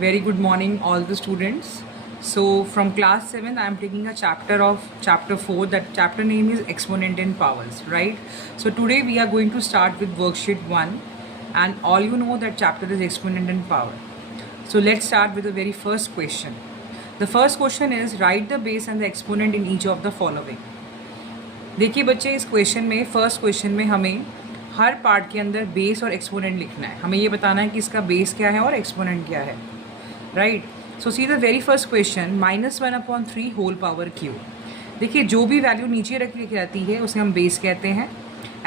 Very good morning, all the students. So, from class 7, I am taking a chapter of chapter 4. That chapter name is Exponent in Powers, right? So, today we are going to start with worksheet 1, and all you know that chapter is Exponent in Power. So, let's start with the very first question. The first question is write the base and the exponent in each of the following. देखिए बच्चे, इस question में first question में हमें हर part के अंदर base और exponent लिखना है. हमें ये बताना है कि इसका बेस क्या है और एक्सपोनेंट क्या है, right. So see the very first question, -1/3 whole power cube. देखिए जो भी वैल्यू नीचे रखी जाती है उसे हम बेस कहते हैं,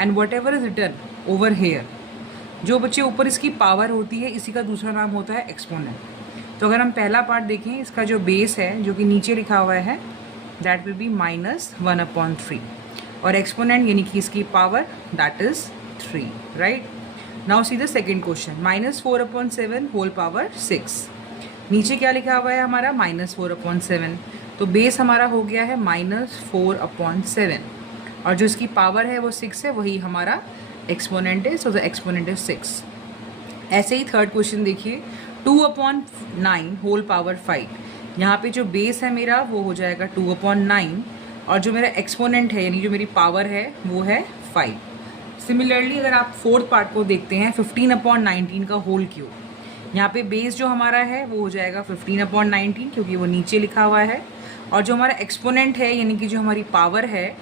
and whatever is written over here, जो बच्चे ऊपर इसकी पावर होती है इसी का दूसरा नाम होता है एक्सपोनेंट. तो अगर हम पहला पार्ट देखें, इसका जो बेस है जो कि नीचे लिखा हुआ है दैट विल बी -1/3, और एक्सपोनेंट यानी कि इसकी power that is 3, right. Now see the second question, -4/7 whole power 6. नीचे क्या लिखा हुआ है हमारा -4/7, तो बेस हमारा हो गया है -4/7, और जो इसकी पावर है वो 6 है, वही हमारा एक्सपोनेंट है. So the exponent is 6. ऐसे ही थर्ड क्वेश्चन देखिए, 2/9 होल पावर 5. यहाँ पे जो बेस है मेरा वो हो जाएगा 2/9, और जो मेरा एक्सपोनेंट है यानी जो मेरी पावर है वो है 5. सिमिलरली अगर आप फोर्थ पार्ट को देखते हैं, 15/19 का होल क्यूब. यहाँ पे बेस जो हमारा है वो हो जाएगा 15/19 क्योंकि वो नीचे लिखा हुआ है, और जो हमारा एक्सपोनेंट है यानी कि जो हमारी पावर है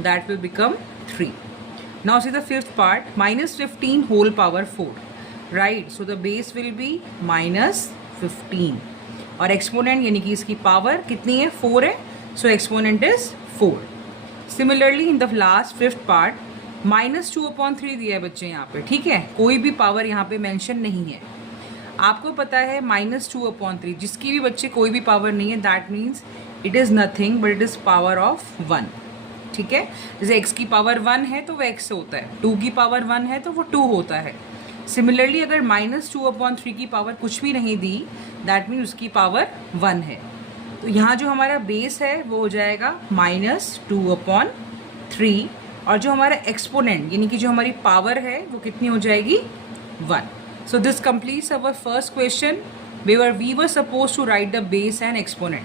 that will become 3. Now see the fifth part, -15 whole power 4, right. So the base will be -15, और एक्सपोनेंट यानी कि इसकी पावर कितनी है, 4 है. So exponent is 4. Similarly in the last fifth part, -2/3 दिया है बच्चे यहाँ पे, ठीक है. कोई भी पावर यहाँ पे मेंशन नहीं है. आपको पता है -2/3 जिसकी भी बच्चे कोई भी पावर नहीं है that means it is nothing but it is power of 1, ठीक है. जैसे x की पावर 1 है तो वो x होता है, 2 की पावर 1 है तो वो 2 होता है. सिमिलरली अगर -2/3 की पावर कुछ भी नहीं दी दैट मीन्स उसकी पावर 1 है. तो यहाँ जो हमारा बेस है वो हो जाएगा -2/3, और जो हमारा एक्सपोनेंट यानी कि जो हमारी पावर है वो कितनी हो जाएगी, 1. So this completes our first question. We were supposed to write the base and exponent.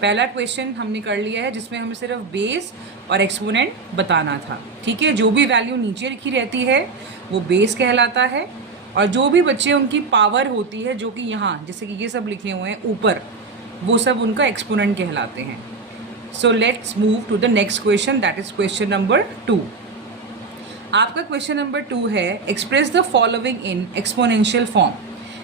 पहला क्वेश्चन हमने कर लिया है जिसमें हमें सिर्फ बेस और एक्सपोनेंट बताना था, ठीक है. जो भी वैल्यू नीचे लिखी रहती है वो बेस कहलाता है, और जो भी बच्चे उनकी पावर होती है जो कि यहाँ जैसे कि ये सब लिखे हुए हैं ऊपर, वो सब उनका एक्सपोनेंट कहलाते हैं. So let's move to the next question, that is question number 2. आपका क्वेश्चन नंबर 2 है, express the following in exponential form.